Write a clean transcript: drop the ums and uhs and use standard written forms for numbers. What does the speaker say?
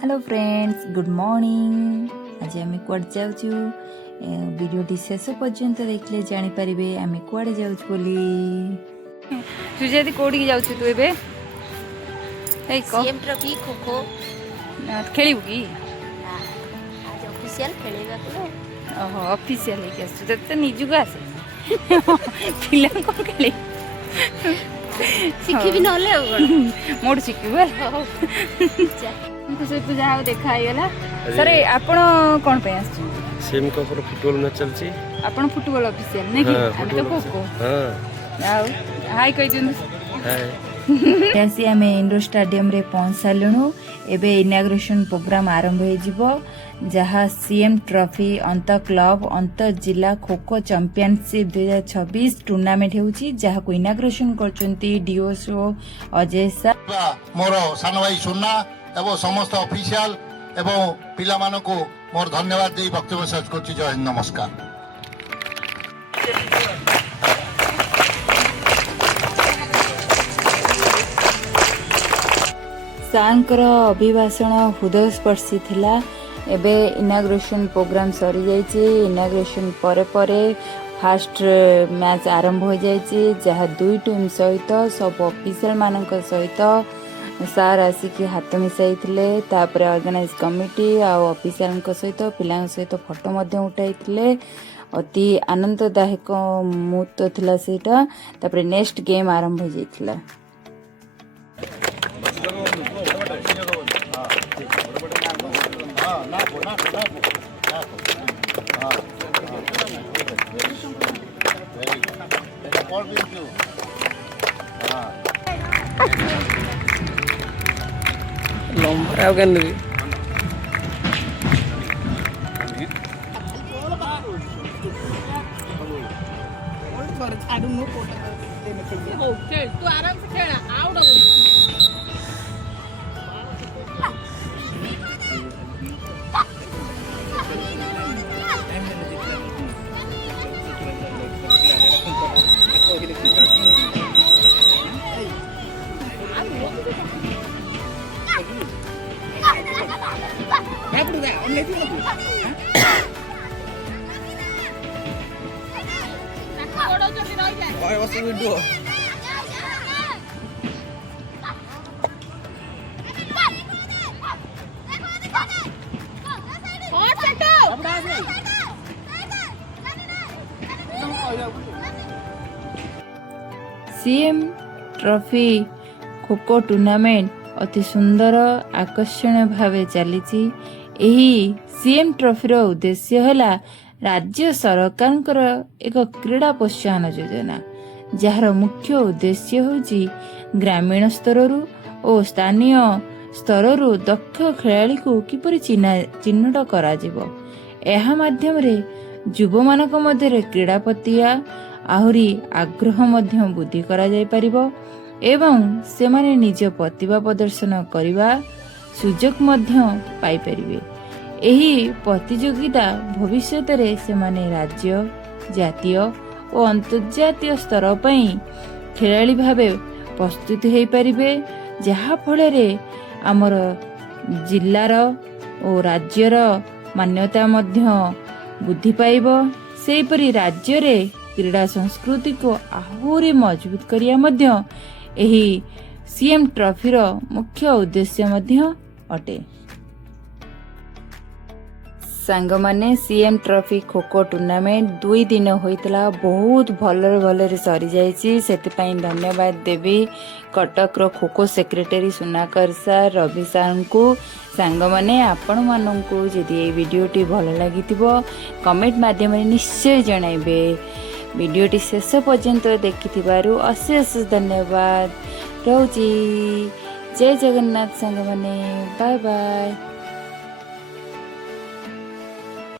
Hello friends good morning. आज आम कुआड जाऊँ वीडियोटी शेष पर्यंत देखले जानी पारिबे आम कुआडे जाऊँ बोली। सुजाति कोडी जाऊँ तू एबे ए को सीएम ट्रॉफी खो खो खेलिबु की आज ऑफिशियल खेलेबा को ओहो ऑफिशियल है क्या तो निजु का आसे पिला को खेले शिखिबी नले हो गण मोड शिखिबो से तो जहाँ देखा गला सर आपण कौन पे आछ सेम कपर फुटबॉल मैच चलची आपण फुटबॉल ऑफिशियल नहीं हम तो खो हां आउ हाय कहि दिन हाय ऐसी हमें इंडोर स्टेडियम रे पहुंच सालुनु। एबे इनाग्रेशन प्रोग्राम आरंभ हो जिवो जहाँ सीएम ट्रॉफी अंत क्लब अंत जिला खो खो चैंपियनशिप 2026 टूर्नामेंट होउची जहाँ को इनाग्रेशन करचंती डीओसो अजय सर मोर सान भाई सुन्ना एवं समस्त ऑफिशियल एवं पिला मानो को मोर धन्यवाद दे वक्तव्य शेष करछि। जय हिंद नमस्कार। सांकर अभिभाषण हृदयस्पर्शी थिला। एबे इनाग्रेशन प्रोग्राम सरी जाइछि। इनाग्रेशन परे परे फास्ट मैच आरंभ हो जाइछि जहाँ दुई टीम सहित सब ऑफिशियल मानक सहित सार आसिक हाथ मिसाई ऑर्गेनाइज कमिटी आ ऑफिशियल सहित पिला सहित फोटो मध्य उठाई अति आनंददायक मुहूर्त थिला सेटा। तापर नेक्स्ट गेम आरंभ हो जाइथिला। लंबा आउ केन तू आराम से खेला out CM trophy kho kho tournament अति सुंदर आकर्षणीय भावे चली। सीएम ट्रॉफी रो उद्देश्य है राज्य सरकार एक क्रीड़ा प्रोत्साहन योजना जार मुख्य उद्देश्य होची ग्रामीण स्तर और स्थानीय स्तर दक्ष खेलाड़ी को किपरि चिन्हट करा जिवो। एहा माध्यम रे युवा मानक मध्य क्रीड़ा प्रति आहुरी आग्रह मध्य बुद्धि करा जाय परिबो एवं से माने निज प्रतिभा प्रदर्शन करने सुजोग मध्य पाई परिबे। एही प्रतियोगिता भविष्यत रे से माने राज्य जातीय और अंतर्जातीय स्तर पई खेलाड़ी भावे प्रस्तुत हो पारिबे जहा फल रे आमर जिल्लार और राज्यर मान्यता मध्य बुद्धि पाइबो। सेपरि राज्य रे क्रीड़ा संस्कृति को आहुरी मजबूत करिया मध्य एही सीएम ट्रॉफी रो मुख्य उद्देश्य मध्य अटे। सांग माने CM trophy kho kho tournament 2 दिन होइतला बहुत भलरे सरी जाइछि। सेति पई धन्यवाद देबी कटक रो खो खो सेक्रेटरी सुनाकर सर रवि सर को। सांग माने आपण माननकु जदि ए वीडियोटी भल लागितिबो कमेंट माध्यम रे निश्चय जणाइबे। वीडियोटी शेष पर्यंत देखिथिबारु अशेष धन्यवाद रहउची। जय जगन्नाथ सांग माने बाय बाय।